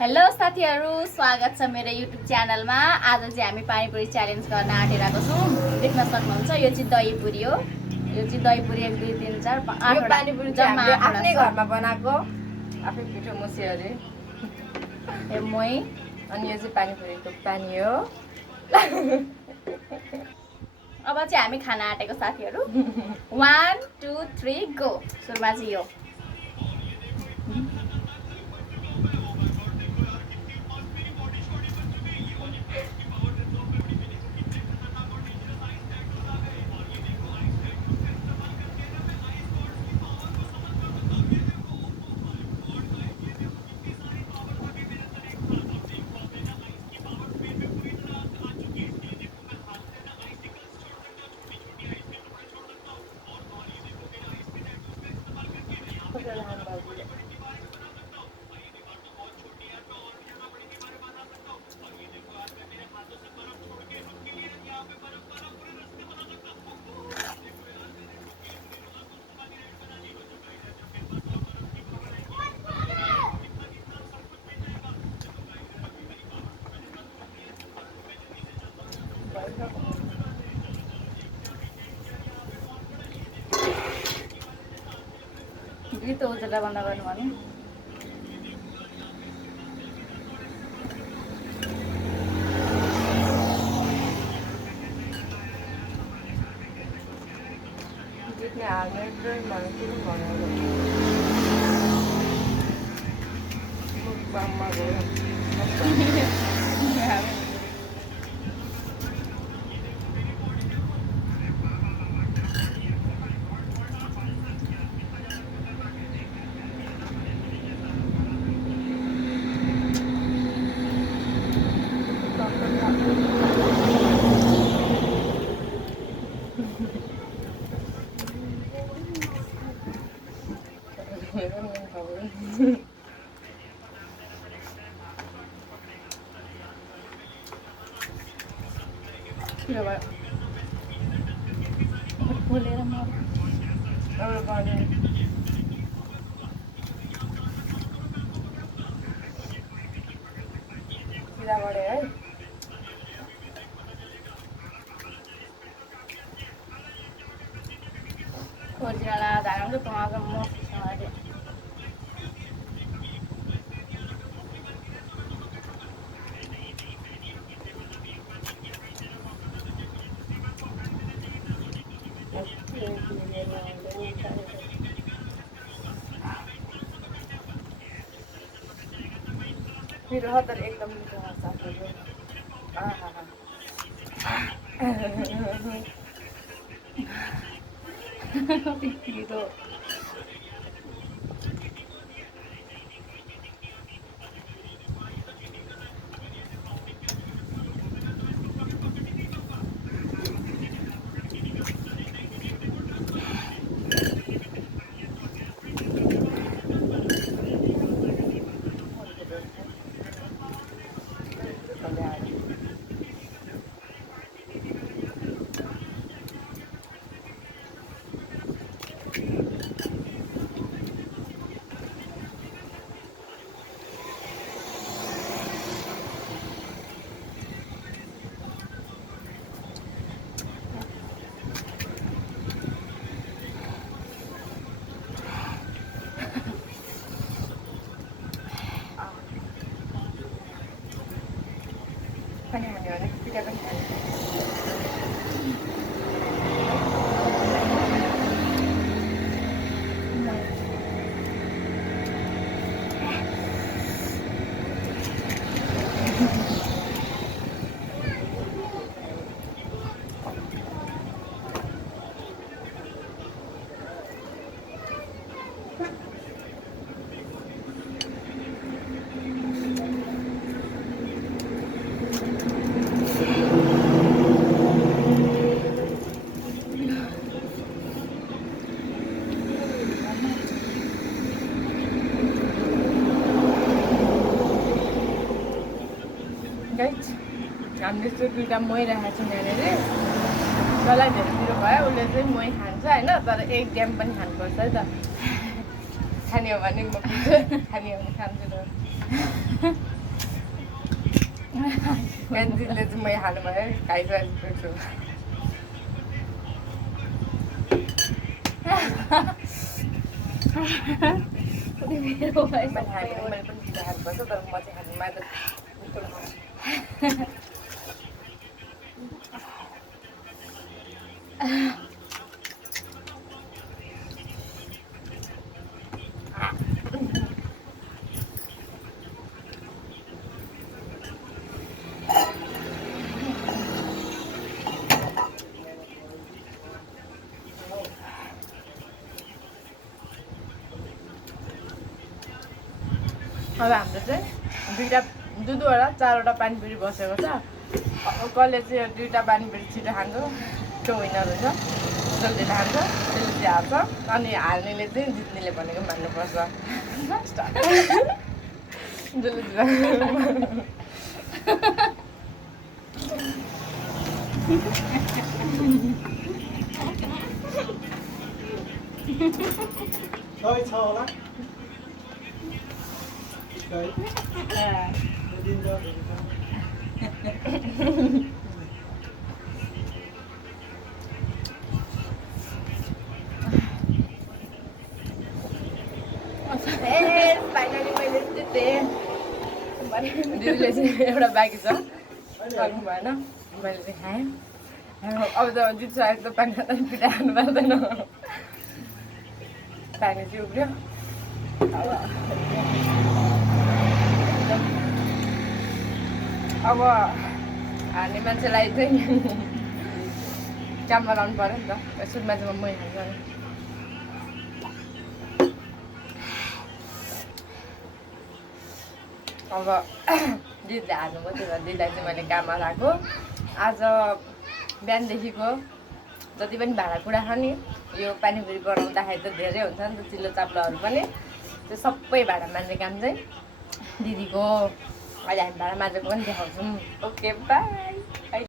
Hello साथीहरु, स्वागत छ मेरो युट्युब च्यानलमा। आज चाहिँ हामी पानीपुरी च्यालेन्ज गर्न आँटिरहेको छौँ। देख्न सक्नुहुन्छ यो चाहिँ दही पुरी हो। यो चाहिँ दही पुरी 1 2 3 4 5 यो पानीपुरी चाहिँ हामीले आफ्नै घरमा बनाएको, आफै पिठो मुछिहरु। यो मही अनि यो चाहिँ पानीपुरीको पानी हो। अब चाहिँ हामी खाना आँटेको साथीहरु। 1 2 3 गो। सुरुमा चाहिँ यो गीत उजुला बन्द गर्नु भने जितने हाल्ने चाहिँ मलाई के भन्नु मुखमा गयो। खोलेर म सिधाबाटै है खोजिरला धारम चाहिँ पमाको मसँग मेरो हतार एकदम मिठो साथीहरु। गीतो पनि हाल्यो भने पिठा पनि हाल्यो। हामीले चाहिँ दुईवटा मही राखेको छौँ यहाँनिर। जसलाई धेरै पिरो भयो उसले चाहिँ मही खान्छ होइन, तर 1 ग्राम पनि खानुपर्छ है त। खाने हो भने म खाने हो भने खान्छु र दिदीले चाहिँ मै खानु भयो खाइसकेको छु मेरो भएछ मैले पनि दिदी खानुपर्छ तर म चाहिँ खानु मलाई त मिठो अब हाम्रो चाहिँ दुईवटा चारवटा पानीपुरी बसेको छ कसले चाहिँ यो दुईवटा पानीपुरी छिटो खान्छ त्यो विनर हुन्छ जसले खान्छ त्यसले चाहिँ हाल्छ अनि हाल्नेले चाहिँ जित्नेले भनेको मान्नुपर्छ छ होला फाइनली मैले जितेँ दिदीले चाहिँ एउटा बाँकी छ गर्नु भएन मैले चाहिँ खाएँ अब त जित्सकेको त पानी खाँदा पिठा खानु पर्दैन पानी चाहिँ उब्रियो अब हार्ने मान्छेलाई चाहिँ काममा लाउनु पऱ्यो नि त सुरुमा चाहिँ मै खान्छ अब दिदीले हाल्नुभयो त्यही भएर दिदीलाई चाहिँ मैले काममा राखेको आज बिहानदेखिको जति पनि भाँडाकुँडा छ नि यो पानीपुरी बनाउँदाखेरि त धेरै हुन्छ नि त चिल्लो चाप्लोहरू पनि त्यो सबै भाँडा माझ्ने काम चाहिँ दिदीको अहिले हामी भाँडा माझेको पनि देखाउँछौँ ओके बाई